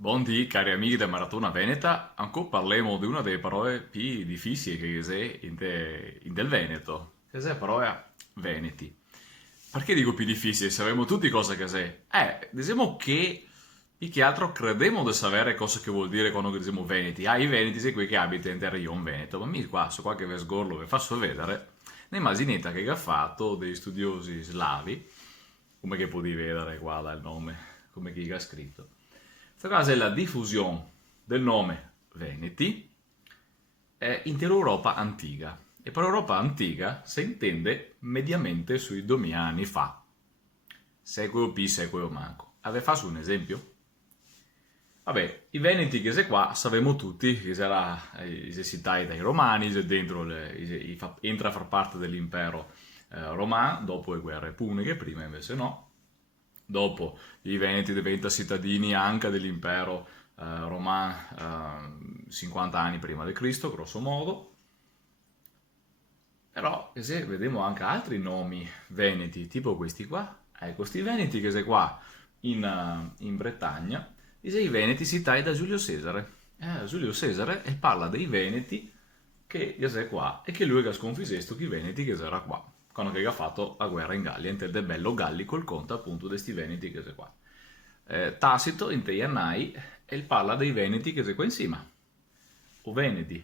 Buondì, cari amici della Maratona Veneta, ancora parliamo di una delle parole più difficili che c'è in del Veneto, che è la parola Veneti. Perché dico più difficile? Sappiamo tutti cosa che è. Diciamo che più che altro crediamo di sapere cosa che vuol dire quando diciamo Veneti. I Veneti sono quelli che abitano in Regione Veneto, ma mi qua, su qualche vesgorlo vi faccio vedere, ne immaginate che ha fatto degli studiosi slavi, come che puoi vedere qua dal nome, come che ha scritto. Questa cosa è la diffusione del nome Veneti intera Europa antica. E per Europa antica si intende mediamente sui 2000 anni fa, secolo più secolo manco. Ave fatto un esempio? Vabbè, i Veneti che se qua sappiamo tutti che sarà esercitati dai Romani, se dentro entra a far parte dell'impero romano dopo le guerre puniche, prima invece no. Dopo i Veneti diventano cittadini anche dell'impero romano 50 anni prima di Cristo, grosso modo. Però se vediamo anche altri nomi veneti, tipo questi qua, questi veneti che sei qua in Bretagna, i veneti si tai da Giulio Cesare. Giulio Cesare e parla dei veneti che sei qua e che lui ha sconfisso i veneti che era qua, quando che ha fatto la guerra in Gallia, intende bello gallico il conto appunto di questi veneti che sei qua. Tacito in Teiannai e parla dei veneti che sei qua insieme, o veneti.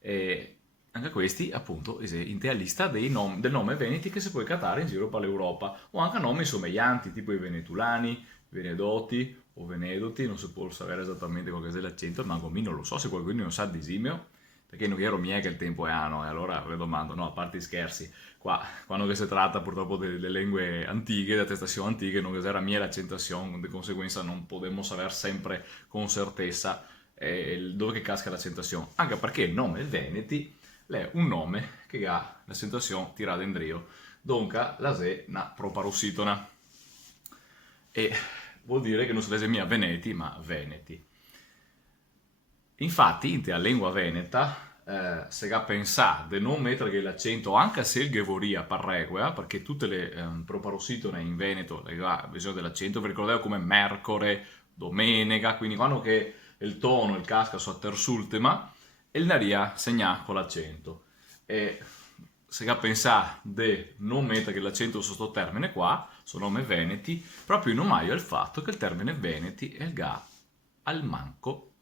E anche questi, appunto, in te lista del nome Veneti che si può cattare in giro per l'Europa, o anche nomi somiglianti, tipo i Venetulani, Venedoti o Venedoti, non si può sapere esattamente qual è l'accento, ma come non lo so, se qualcuno non sa di simio, perché non ero mia che il tempo è anno, e allora le domando, no, a parte i scherzi, qua, quando che si tratta purtroppo delle lingue antiche, delle attestazioni antiche, non era mia l'accentazione, di conseguenza non potremmo sapere sempre con certezza dove che casca l'accentazione, anche perché il nome Veneti è un nome che ha l'accentazione tirata in drio, dunque la se una proparossitona e vuol dire che non si legge mia Veneti ma Veneti. Infatti in te lingua veneta se ga pensare di non mettere che l'accento anche se il gevoria parreguea perché tutte le proparossitone in Veneto ha bisogno dell'accento, vi ricordate come Mercore, Domenica, quindi quando che il tono, il casca su a terzultima e il naria segna con l'accento. E se ga pensare di non mettere che l'accento su questo termine qua, su nome Veneti, proprio in omaio al fatto che il termine Veneti è il ga al manco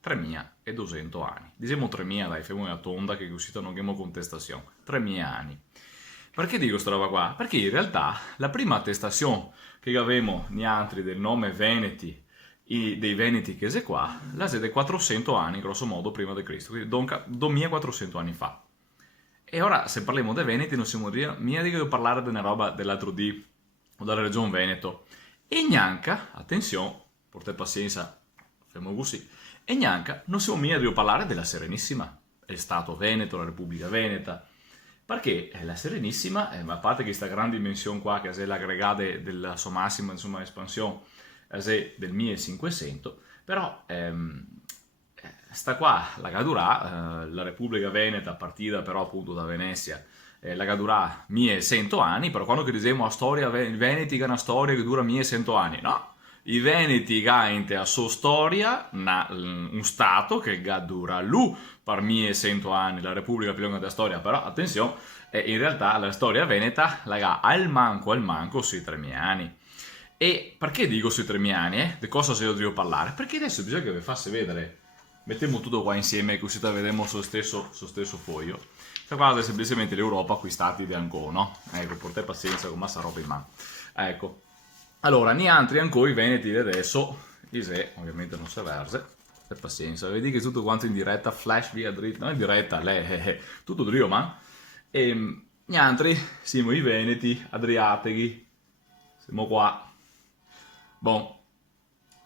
3200 anni. Diciamo 3000, dai, fai una tonda che così non abbiamo contestazione. 3000 anni. Perché dico questa roba qua? Perché in realtà la prima attestazione che avevamo neantri del nome Veneti dei Veneti che è qua, la sede 400 anni, grosso modo, prima di Cristo, quindi 2400 anni fa. E ora, se parliamo dei Veneti, non siamo mica di parlare di una roba dell'altro di o della regione Veneto. E neanche, attenzione, portate pazienza, fermo così, e neanche non siamo mica di parlare della Serenissima, il Stato Veneto, la Repubblica Veneta, perché la Serenissima, a parte che questa grande dimensione qua, che è l'aggregato della sua massima insomma, espansione, è del 1500, però sta qua la Gadurà, la Repubblica Veneta partita però appunto da Venezia, la Gadurà 1100 anni, però quando che diciamo a storia, i Veneti che è una storia che dura 1100 anni, no? I Veneti hanno a sua storia un Stato che dura lui per 1100 anni, la Repubblica più lunga della storia, però attenzione, in realtà la storia veneta la ha al manco sui 3000 anni. E perché dico sui 3000 anni? Di cosa se io devo parlare? Perché adesso bisogna che vi faccia vedere, mettiamo tutto qua insieme così da vediamo sullo stesso foglio. Questa qua è semplicemente l'Europa acquistati di Ancona, no? Ecco, portate pazienza con massa roba in mano. Ecco. Allora, nientri ancora i veneti di adesso, se ovviamente non si verse, per pazienza, vedi che tutto quanto in diretta, flash via dritto, non in diretta, tutto drio, ma nientri, siamo i veneti, adriatici, siamo qua. Bon,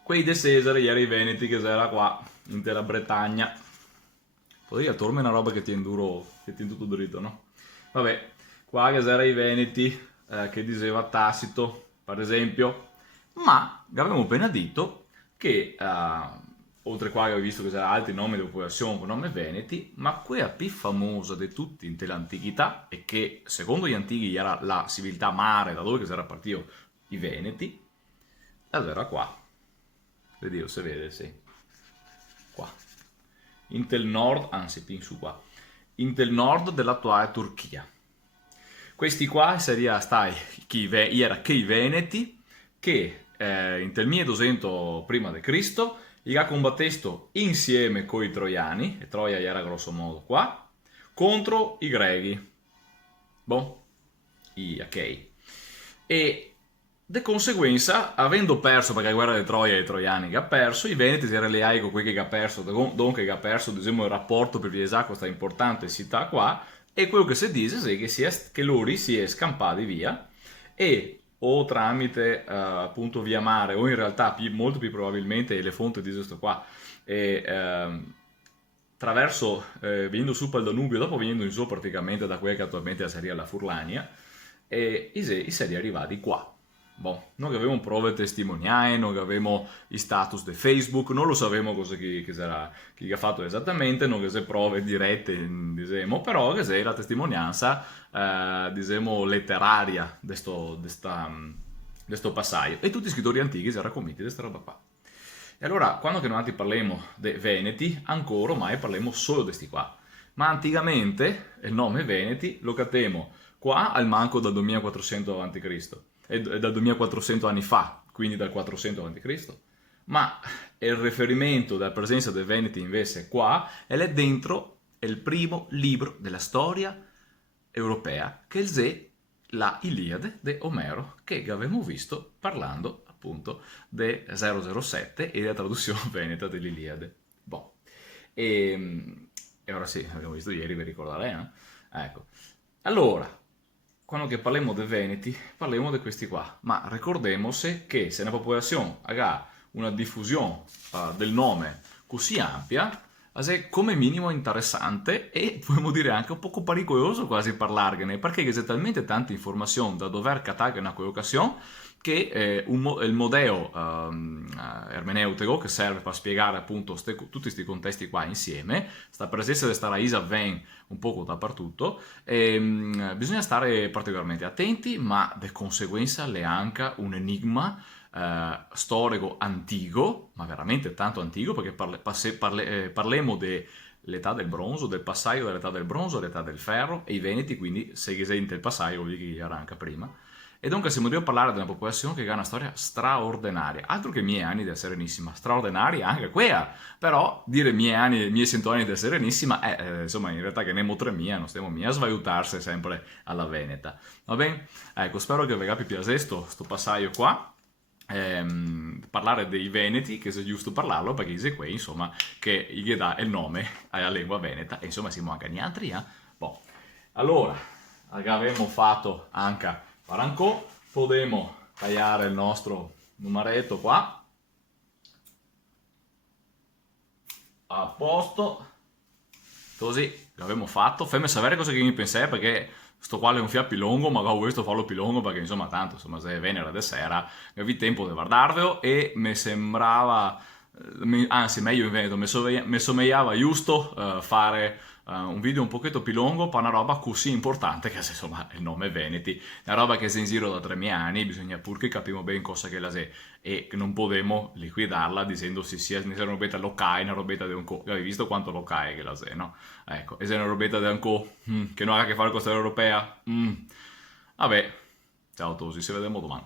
quei de Cesare, ieri i veneti che era qua, intera Bretagna. Poi torna una roba che ti induro, che ti in tutto dritto, no? Vabbè, qua che era i veneti, che diceva Tacito, per esempio, ma avevamo appena detto che oltre qua che ho visto che c'erano altri nomi di popolazione con nome Veneti, ma quella più famosa di tutti in l'antichità e che secondo gli antichi era la civiltà mare da dove che era partito i Veneti, la era qua. vedi se vede, sì, qua, Intel Nord, anzi, più su qua, Intel Nord dell'attuale Turchia. Questi qua sarebbero stati era che i Veneti che in il 1200 prima di Cristo gli ha combattesto insieme con i Troiani, e Troia era grosso modo qua, contro i Greghi, bon, i Achei. E di conseguenza, avendo perso, perché la guerra di Troia e i Troiani che ha perso, i Veneti erano le con quelli che ha perso, dunque che ha perso diciamo, il rapporto per esatto questa importante città qua, e quello che si dice è che loro si è scampati via e o tramite appunto via mare o in realtà molto più probabilmente le fonti di questo qua e, attraverso venendo su per il Danubio dopo venendo in su praticamente da quella che attualmente sarebbe la Furlania e i seri arrivati qua. Bon, non avevamo prove testimoniali, non avevamo i status di Facebook, non lo sapevamo cosa chi ha fatto esattamente, non che prove dirette, diciamo, però che sei la testimonianza, diciamo, letteraria di questo passaggio. E tutti i scrittori antichi si erano convinti di questa roba qua. E allora, quando che noi parliamo dei Veneti, ancora ormai parliamo solo di questi qua. Ma anticamente il nome Veneti lo catemo qua al manco dal 2400 a.C. e dal 2400 anni fa, quindi dal 400 a.C. Ma il riferimento della presenza dei Veneti invece qua è dentro il primo libro della storia europea, che è la Iliade di Omero, che abbiamo visto parlando appunto de 007 e della traduzione veneta dell'Iliade. Boh. E ora sì, abbiamo visto ieri, vi ricordate, no? Ecco. Allora, quando che parliamo dei Veneti, parliamo di questi qua, ma ricordiamoci che se una popolazione ha una diffusione del nome così ampia, è come minimo interessante e possiamo dire anche un poco pericoloso quasi parlarne, perché c'è talmente tanta informazione da dover catare in quell'occasione che il modello ermeneutico che serve per spiegare appunto tutti questi contesti qua insieme, sta presenza di sta raiz avviene un poco dappertutto, bisogna stare particolarmente attenti, ma di conseguenza è anche un enigma storico antico, ma veramente tanto antico, perché parliamo dell'età del bronzo, del passaggio dall'età del bronzo all'età del ferro, e i Veneti quindi se esente il passaggio, vuol dire che era anche prima. E dunque siamo devo parlare di una popolazione che ha una storia straordinaria, altro che miei anni della Serenissima, straordinaria anche quella, però dire miei 100 anni della Serenissima insomma in realtà che ne mo 3.000, non stiamo a svalutarsi sempre alla Veneta, va bene? Ecco, spero che vi abbia piaciuto sto passaggio qua, parlare dei Veneti, che è giusto parlarlo, perché è qui, insomma, che gli dà il nome alla lingua veneta, e insomma siamo anche altri, Boh. Allora, abbiamo fatto anche Parancò, potremo tagliare il nostro numeretto qua, a posto, così l'abbiamo fatto. Fammi sapere cosa che mi pensate, perché sto qua è un fia più lungo, magari questo farlo più lungo, perché insomma tanto, insomma se è venerdì sera, avevi tempo di guardarvelo e mi sembrava, anzi meglio in Veneto, mi somigliava giusto fare un video un pochetto più lungo per una roba così importante che insomma il nome è Veneti, una roba che è in giro da 3.000 anni, bisogna pur che capiamo bene cosa che la è e che non potremo liquidarla dicendo se sia una robetta locale, una robetta di un co', avevi visto quanto locale che la è, no? Ecco, e se è una robetta di un co' che non ha a che fare con questa europea, vabbè, ciao a tutti, ci vediamo domani.